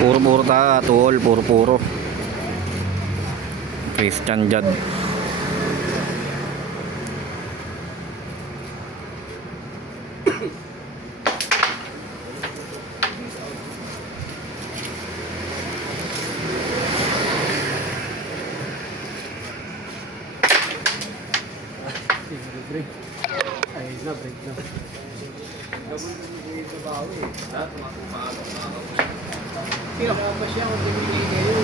Puro-puro ta, tuol, puro-puro. Christian Jad. Break. Ay, na break na. Pinakapa siya kung bibigay kayo.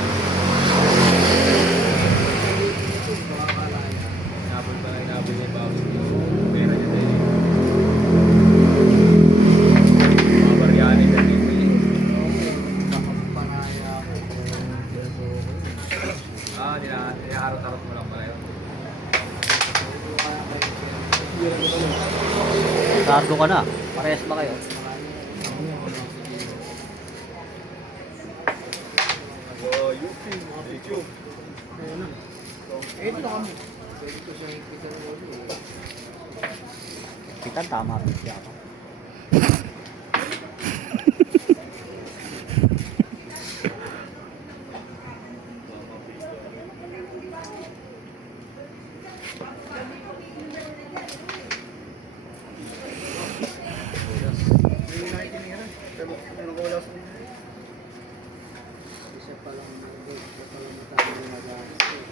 Inabol pa, inabol niya yung bawal niyo. Pera niya tayo. Mga baryani na dito eh. Ninaharot-harot mo lang pala yun. Sardo ka na. Parehas ba kayo? Oh, Yupi, YouTube. Ito kami. Kita tama rin siya.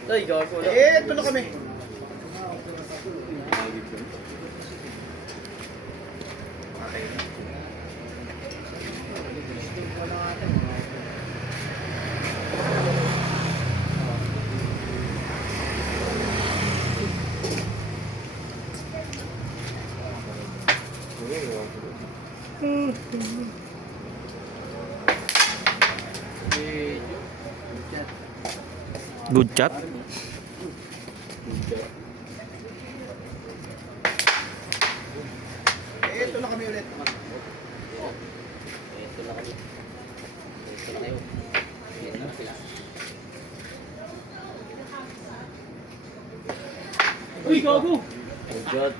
Ay, gago na. Ito na kami. Good chat. Ito na kami ulit. Ito na kami. Ito na kayo. Ito na sila. Uy, gago! Good job.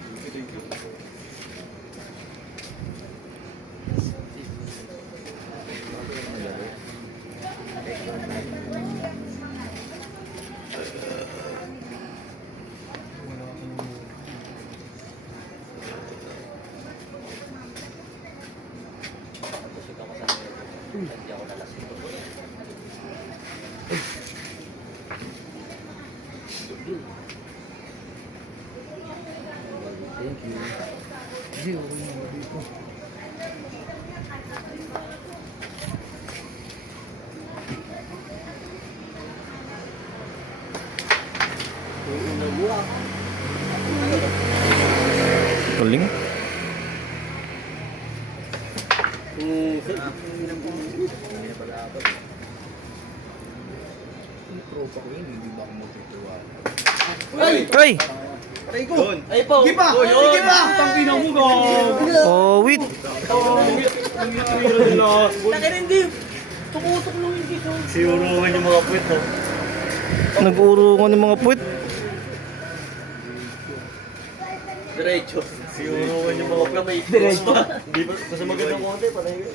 Hindi ako nalasing. Thank you. Hindi, okay na dito. Galing. Tropa ko yun, hindi ba ako magtitiwala? Ay! Aray ko! Ay po! Sige pa! Sige pa! Tangina mo, gago! Oh, wait. Hindi! Tumutok lang yung dito. Siuruhan yung mga puwet, no? Nag-urungan ng mga puwit. Diretso. Siuruhan yung mga puwet. Diretso. Hindi ba? Kasi magandang konti, panay ka.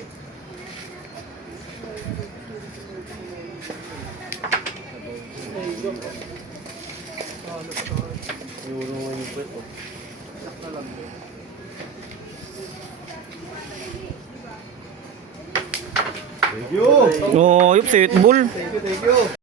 Siuruhan yung puwet, no? Oh, yup, set ball. Thank you, thank you.